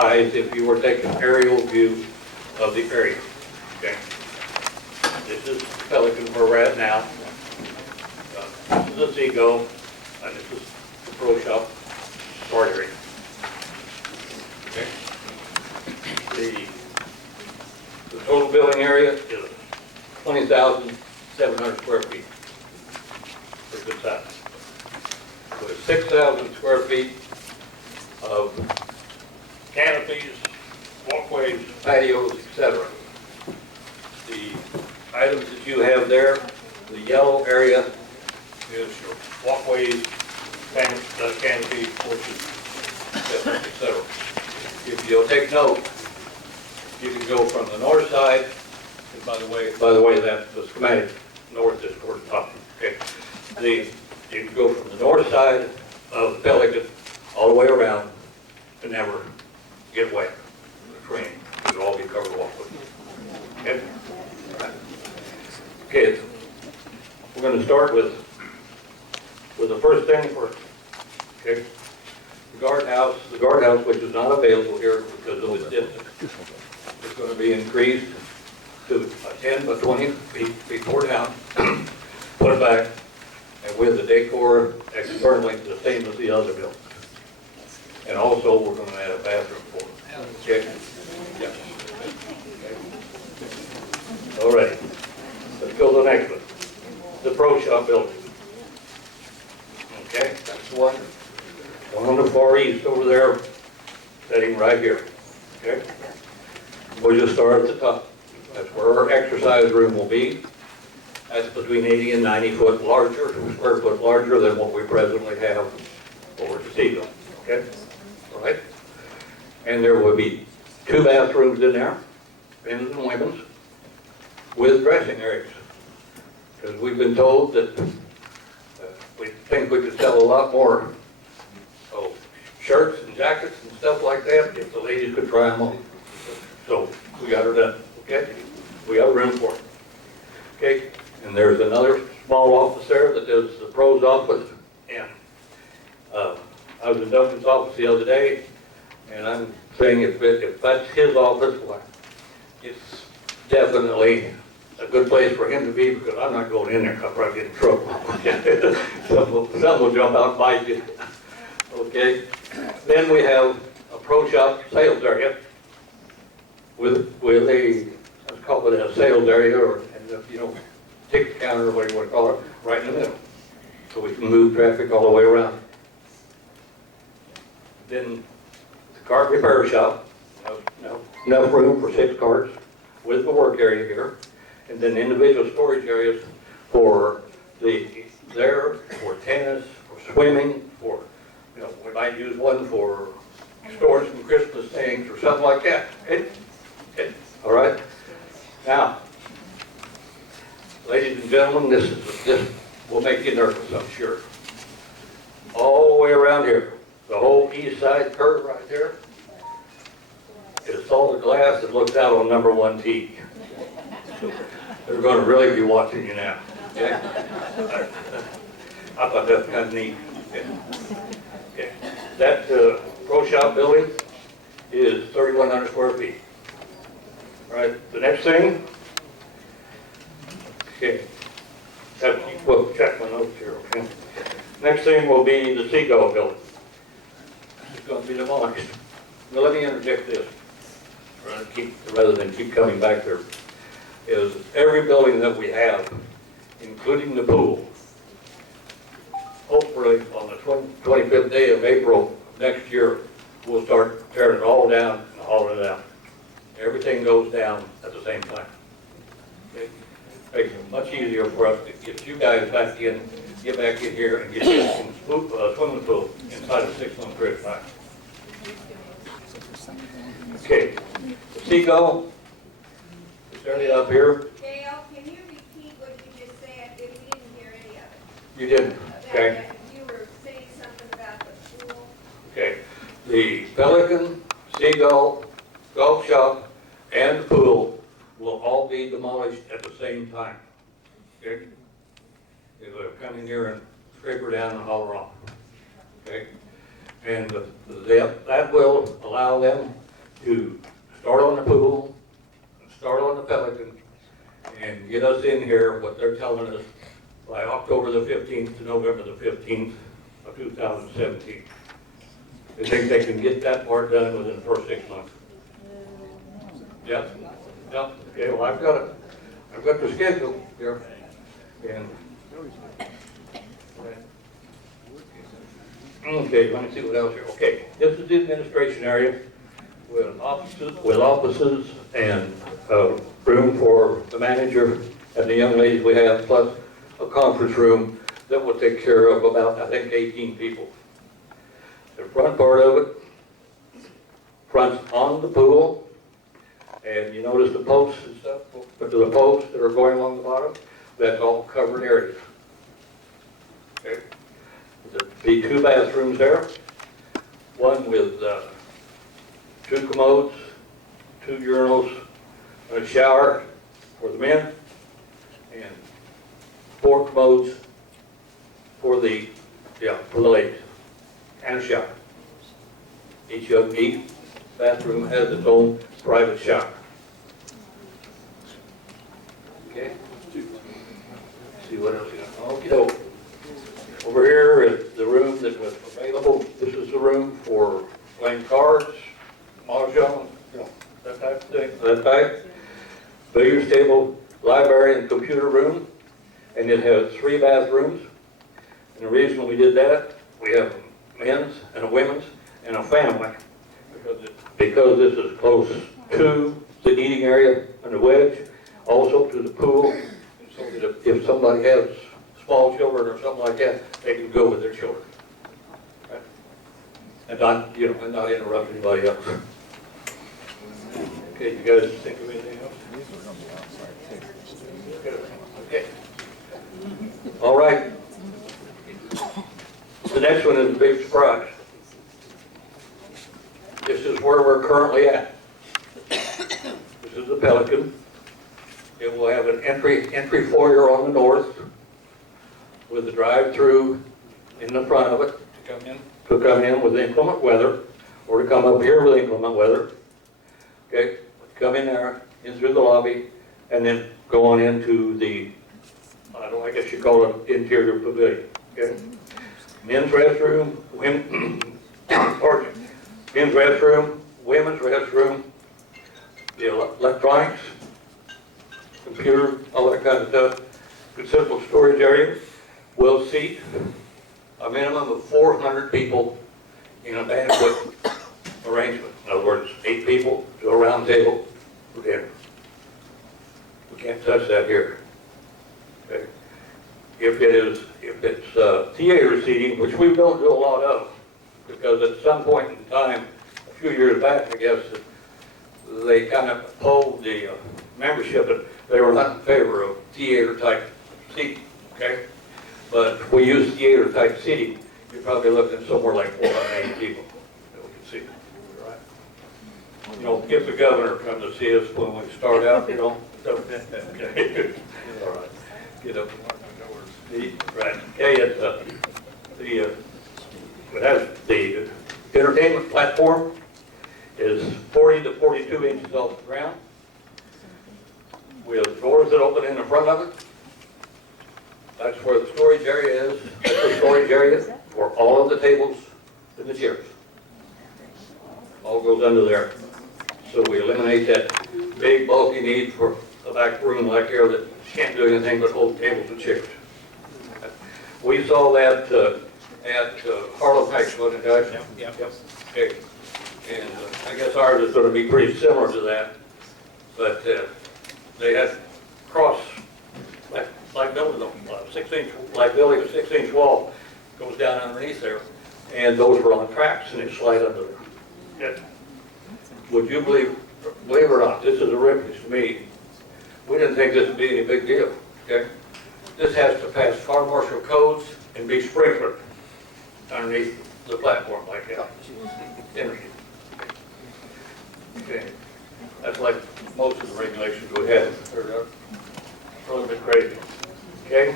eyes if you were taking an aerial view of the area. Okay. This is Pelican where we're at now. This is a Seagull, and this is the Pro Shop start area. Okay. The total building area is 20,700 square feet. Pretty good size. With 6,000 square feet of canopies, walkways, patios, etc. The items that you have there, the yellow area is your walkways, canopies, porches, etc. If you'll take note, you can go from the north side, and by the way, that's the schematic, north is toward the top. Okay. You can go from the north side of the Pelican all the way around and never get wet. The train will all be covered walkways. Okay. All right. Okay. We're going to start with the first thing first. Okay. The guardhouse, which is not available here because of its distance, is going to be increased to 10 by 20 feet tore down, put it back, and with the decor externally the same as the other buildings. And also we're going to add a bathroom for it. Okay? Yeah. Okay. All right. Let's go to the next one. The Pro Shop building. Okay, that's the one. One on the far east over there, sitting right here. Okay? We'll just start at the top. That's where our exercise room will be. That's between 80 and 90 foot larger, square foot larger than what we presently have over at the Seagull. Okay? All right? And there will be 2 bathrooms in there, men's and women's, with dressing areas. Because we've been told that we think we could sell a lot more shirts and jackets and stuff like that if the ladies could try them on. So we got her done. Okay? We got room for it. Okay? And there's another small office there that is the pros office. And I was in Duncan's office the other day, and I'm saying if that's his office, well, it's definitely a good place for him to be because I'm not going in there because I'll probably get in trouble. Some will jump out and bite you. Okay. Then we have a Pro Shop sales area with a, let's call it a sales area or, ticket counter or whatever you want to call it, right in the middle. So we can move traffic all the way around. Then the cart repair shop, enough room for 6 carts with the work area here. And then individual storage areas for for tennis, for swimming, for, we might use one for storing some Christmas things or something like that. Okay? All right? Now, ladies and gentlemen, this will make you nervous, I'm sure. All the way around here, the whole east side curve right there is solid glass that looks out on number 1 tee. They're going to really be watching you now. Okay? I thought that's kind of neat. Okay. That Pro Shop building is 3,100 square feet. All right. The next thing. Okay. Well, check my notes here. Okay. Next thing will be the Seagull building. It's going to be demolished. Now let me interject this, rather than keep coming back there. Is every building that we have, including the pool, hopefully on the 25th day of April next year, we'll start tearing it all down and hauling it out. Everything goes down at the same time. Okay? Makes it much easier for us to get you guys back in, get back in here and get you in swimming pool inside of 6 month period of time. Okay, the Seagull. Start it up here. Dale, can you repeat what you just said? We didn't hear any of it. You didn't? Okay. You were saying something about the pool. Okay. The Pelican, Seagull, golf shop, and the pool will all be demolished at the same time. Okay? They'll come in here and scrape her down and haul her off. Okay? And that will allow them to start on the pool, start on the Pelican, and get us in here, what they're telling us, by October the 15th to November the 15th of 2017. They think they can get that part done within the first 6 months. Yes? Yep. Okay, well, I've got it. I've got the schedule here. And okay, let me see what else here. Okay, this is the administration area with offices and room for the manager and the young ladies we have, plus a conference room that will take care of about, I think, 18 people. The front part of it fronts on the pool, and you notice the posts and stuff, but the posts that are going along the bottom, that's all covered areas. Okay. There'll be 2 bathrooms there, one with 2 commodes, 2 urinals, and a shower for the men, and 4 commodes for the ladies, and a shower. Each bathroom has its own private shower. Okay? See what else you got. Okay. Over here is the room that was available. This is the room for playing cards, mahjong, that type of thing. That type. Billiards table, library, and computer room. And it has 3 bathrooms. And the reason we did that, we have a men's and a women's and a family. Because this is close to the eating area and the wedge, also to the pool, so that if somebody has small children or something like that, they can go with their children. Right? And not, and not interrupt anybody else. Okay, you guys think of anything else? Okay. All right. The next one is a big surprise. This is where we're currently at. This is the Pelican. It will have an entry foyer on the north with a drive-through in the front of it to come in with inclement weather, or to come up here with inclement weather. Okay, come in there, in through the lobby, and then go on into the, I guess you call it interior pavilion. Okay, men's restroom, men's restroom, women's restroom, the electronics, computer, all that kind of stuff. Considerable storage area. Will seat a minimum of 400 people in a banquet arrangement. In other words, 8 people to a round table for dinner. We can't touch that here. Okay. If it's theater seating, which we don't do a lot of, because at some point in time, a few years back, I guess, they kind of polled the membership, and they were not in favor of theater-type seating, okay? But if we use theater-type seating, you're probably looking at somewhere like 480 people that we can see, right? If the governor comes to see us when we start out, okay. All right, get up. Right, okay, it has the entertainment platform is 40 to 42 inches off the ground. We have doors that open in the front of it. That's where the storage area is. That's the storage area for all of the tables and the chairs. All goes under there. So we eliminate that big bulky need for a back room like here that can't do anything but hold tables and chairs. We saw that at Harlem Heights, wasn't it, guys? Yep. Okay. And I guess ours is going to be pretty similar to that, but they had cross, like building a 6-inch, like building a 6-inch wall goes down underneath there, and those were on tracks and they slide under there. Yeah. Would you believe it or not, this is a reference to me. We didn't think this would be any big deal, okay? This has to pass fire marshal codes and be sprinklered underneath the platform like that. Energy. Okay. That's like most of the regulations we have. They're a little bit crazy. Okay.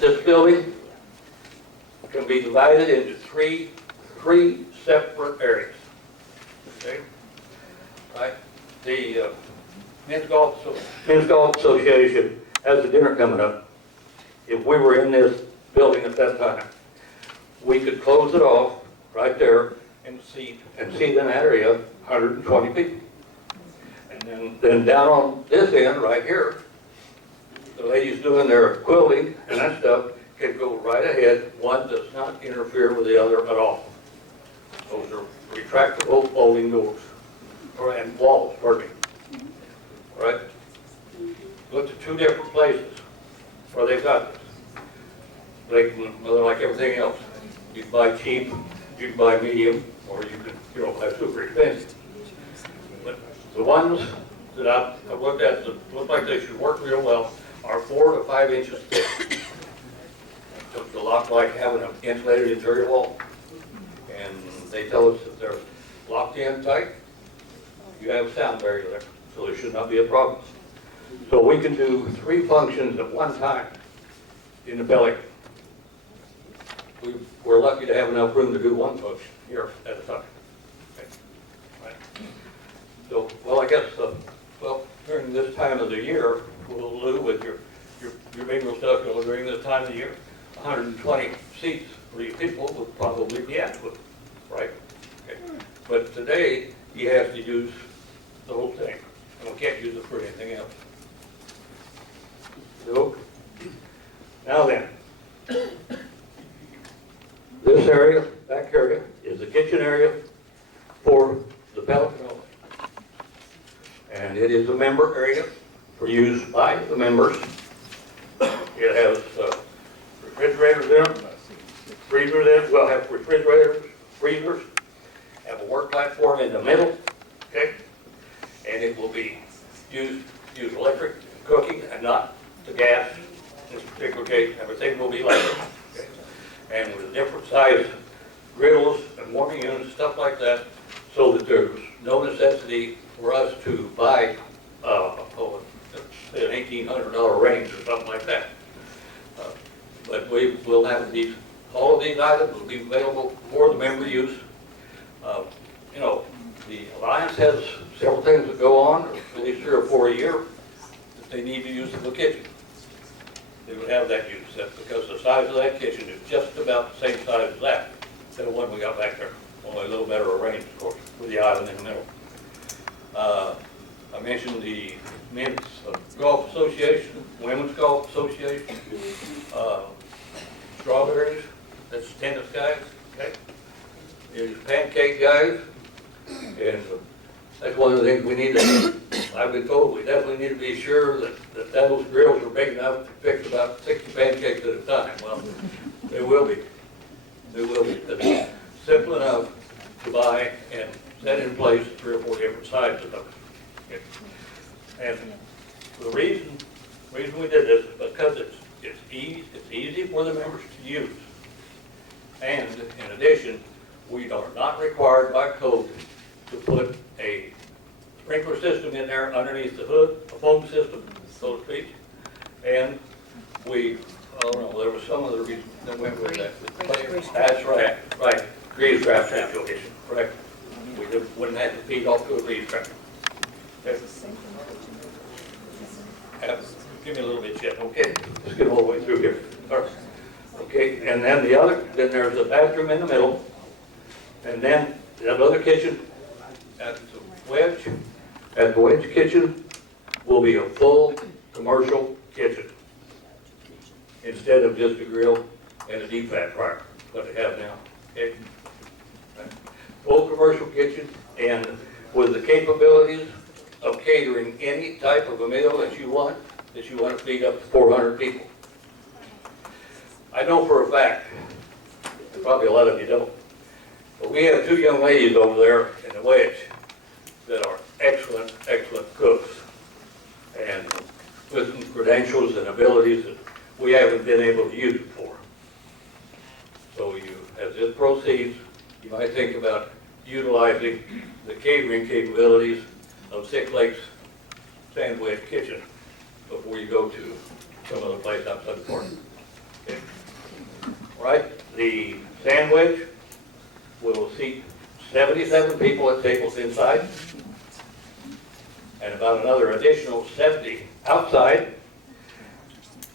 This building can be divided into three separate areas. Okay? Right? The Men's Golf Association has a dinner coming up. If we were in this building at that time, we could close it off right there and seat in that area 120 people. And then down on this end right here, the ladies doing their quilting and that stuff can go right ahead. One does not interfere with the other at all. Those are retractable folding doors, and walls, pardon me. All right? Look at two different places where they've got this. They can, well, they're like everything else. You can buy cheap, you can buy medium, or you can, buy super expensive. But the ones that I've looked at that look like they should work real well are 4 to 5 inches thick. Just a lot like having an insulated interior wall. And they tell us that they're locked in tight. You have a sound barrier there, so there should not be a problem. So we can do 3 functions at one time in the belly. We're lucky to have enough room to do 1 function here at a time. Okay. Right. So, well, I guess, during this time of the year, we'll do with your bingo stuff, during this time of the year, 120 seats for these people would probably be adequate, right? Okay. But today, he has to use the whole thing, and we can't use it for anything else. So, now then, this area, back area, is the kitchen area for the Pelican only. And it is a member area for use by the members. It has refrigerators in it, freezers in it. We'll have refrigerators, freezers, have a work platform in the middle, okay? And it will be use electric cooking and not the gas. In this particular case, everything will be electric. Okay? And with different size grills and warming units, stuff like that, so that there's no necessity for us to buy say an $1,800 range or something like that. But we will have these, all of these items will be available for the member use. The Alliance has several things that go on, at least 3 or 4 a year, that they need to use in the kitchen. They would have that use, that's because the size of that kitchen is just about the same size as that, the one we got back there. Only a little better arranged, of course, with the island in the middle. I mentioned the Men's Golf Association, Women's Golf Association, Strawberries, that's tennis guys, okay? There's pancake guys, and that's one of the things we need to, I've been told, we definitely need to be sure that those grills are big enough to fix about 60 pancakes at a time. Well, they will be. They will be. It's simple enough to buy and set in place 3 or 4 different sizes of them. Okay. And the reason we did this is because it's easy for the members to use. And in addition, we are not required by code to put a sprinkler system in there underneath the hood, a foam system, so to speak. And I don't know, there was some other reason that went with that. That's right, right. Grease trap situation, correct. We wouldn't have to feed off to a grease trap. Okay. Give me a little bit, Chip. Okay, let's get all the way through here. All right. Okay, and then then there's a bathroom in the middle, and then that other kitchen at the wedge kitchen will be a full commercial kitchen instead of just a grill and a deep fat fryer, what they have now. Okay. Full commercial kitchen, and with the capabilities of catering any type of a meal that you want to feed up to 400 people. I know for a fact, and probably a lot of you don't, but we have 2 young ladies over there in the wedge that are excellent, excellent cooks, and with some credentials and abilities that we haven't been able to use before. So as this proceeds, you might think about utilizing the catering capabilities of Six Lakes Sandwich Kitchen before you go to some other place outside the park. Okay. All right, the sandwich will seat 77 people at tables inside, and about another additional 70 outside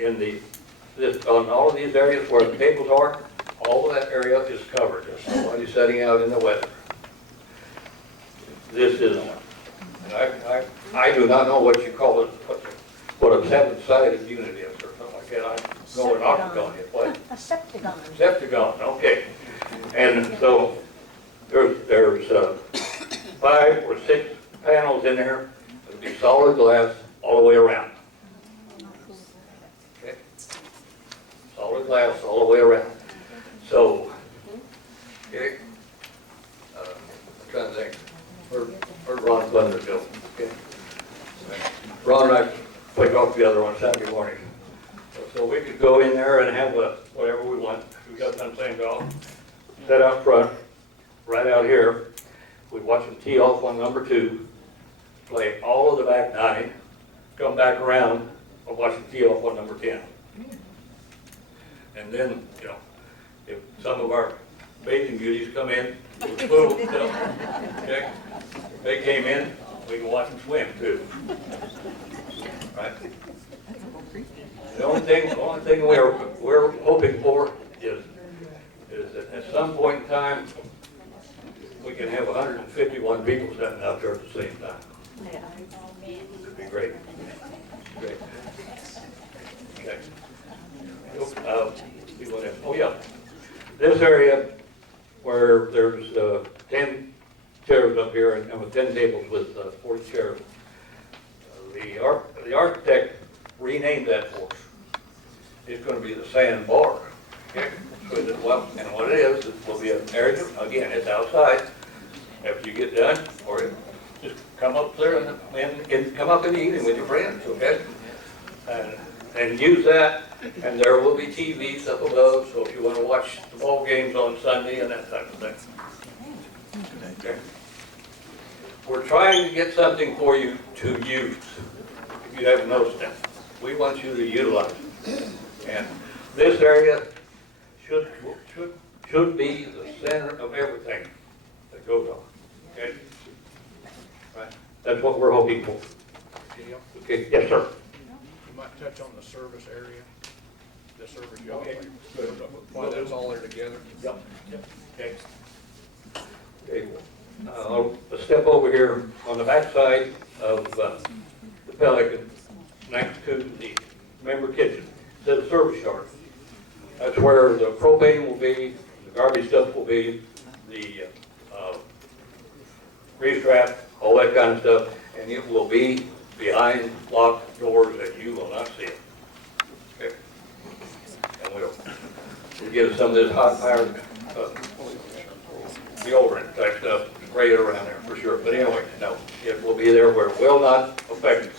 on all of these areas where the tables are. All of that area is covered. There's nobody sitting out in the weather. This is, I do not know what you call it, what a seven-sided unit is or something like that. I know what an octagon is. What? A septagon. Septagon, okay. And so there's 5 or 6 panels in there. It'll be solid glass all the way around. Okay? Solid glass all the way around. So, okay, I'm trying to think, where'd Ron Thunder go? Okay. Ron and I play golf together on Saturday morning. So we could go in there and have whatever we want. We got done playing golf, set out front, right out here. We'd watch them tee off on number 2, play all of the back 9, come back around, and watch them tee off on number 10. And then, you know, if some of our bathing beauties come in, boom, okay, they came in, we can watch them swim too. Right? The only thing we're hoping for is that at some point in time, we can have 151 people sitting out there at the same time. It'd be great. Great. Okay. See what else? Oh yeah. This area where there's 10 chairs up here and with 10 tables with 40 chairs, the architect renamed that for us. It's going to be the sandbar. Okay? So and what it is, it will be an area, again, it's outside. After you get done, or just come up there and come up in the evening with your friends, okay? And use that, and there will be TVs up above, so if you want to watch the ball games on Sunday and that type of thing. Okay? We're trying to get something for you to use, if you haven't noticed that. We want you to utilize it. And this area should be the center of everything that goes on. Okay? Right? That's what we're hoping for. Okay, yes, sir. You might touch on the service area, the service yard. Okay, good. Why those all there together? Yep, yep, okay. Okay, I'll step over here on the back side of the Pelican, next to the member kitchen, the service yard. That's where the propane will be, the garbage stuff will be, the grease trap, all that kind of stuff, and it will be behind locked doors that you will not see it. Okay? And we'll get some of this hot fire deodorant type stuff, spray it around there for sure. But anyway, no, it will be there where it will not affect it.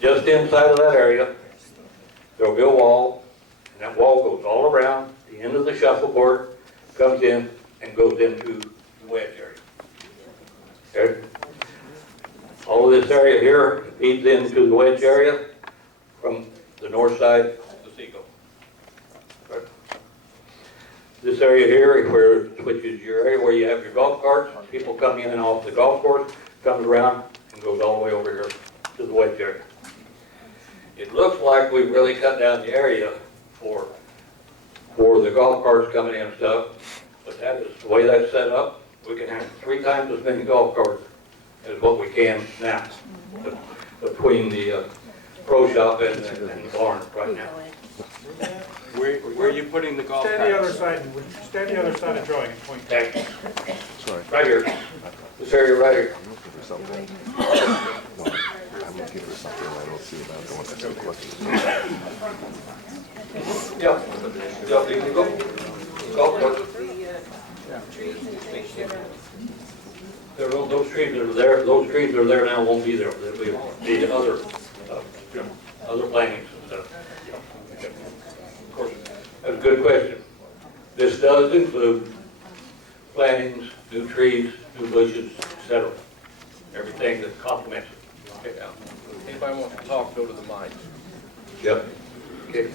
Just inside of that area, there'll be a wall, and that wall goes all around the end of the shuffleboard, comes in and goes into the wedge area. Okay? All of this area here feeds into the wedge area from the north side of the Seagull. Okay? This area here, where it switches your area where you have your golf carts, people come in and off the golf course, comes around and goes all the way over here to the wedge area. It looks like we've really cut down the area for the golf carts coming in and stuff, but that is the way that's set up. We can have 3 times as many golf carts as what we can now between the pro shop and the barn right now. Where are you putting the golf carts? Stand the other side of drawing and point. Okay. Sorry. Right here. This area right here. I'm looking for something. No, I'm looking for something I don't see about the one that's in question. Yeah. Yeah, you can go. Golf carts. Those trees that are there, those trees that are there now won't be there. There'll be the other plantings and stuff. Of course, that's a good question. This does include plantings, new trees, new bushes, etc. Everything that complements it. Okay. Anybody wants to talk, go to the mic. Yep. Okay.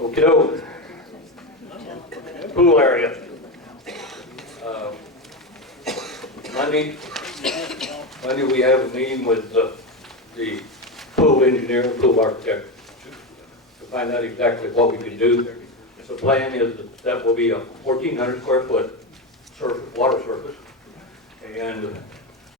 Okay. Pool area. Monday we have a meeting with the pool engineer, pool architect, to find out exactly what we can do. The plan is that will be a 1,400 square foot surface, water surface, and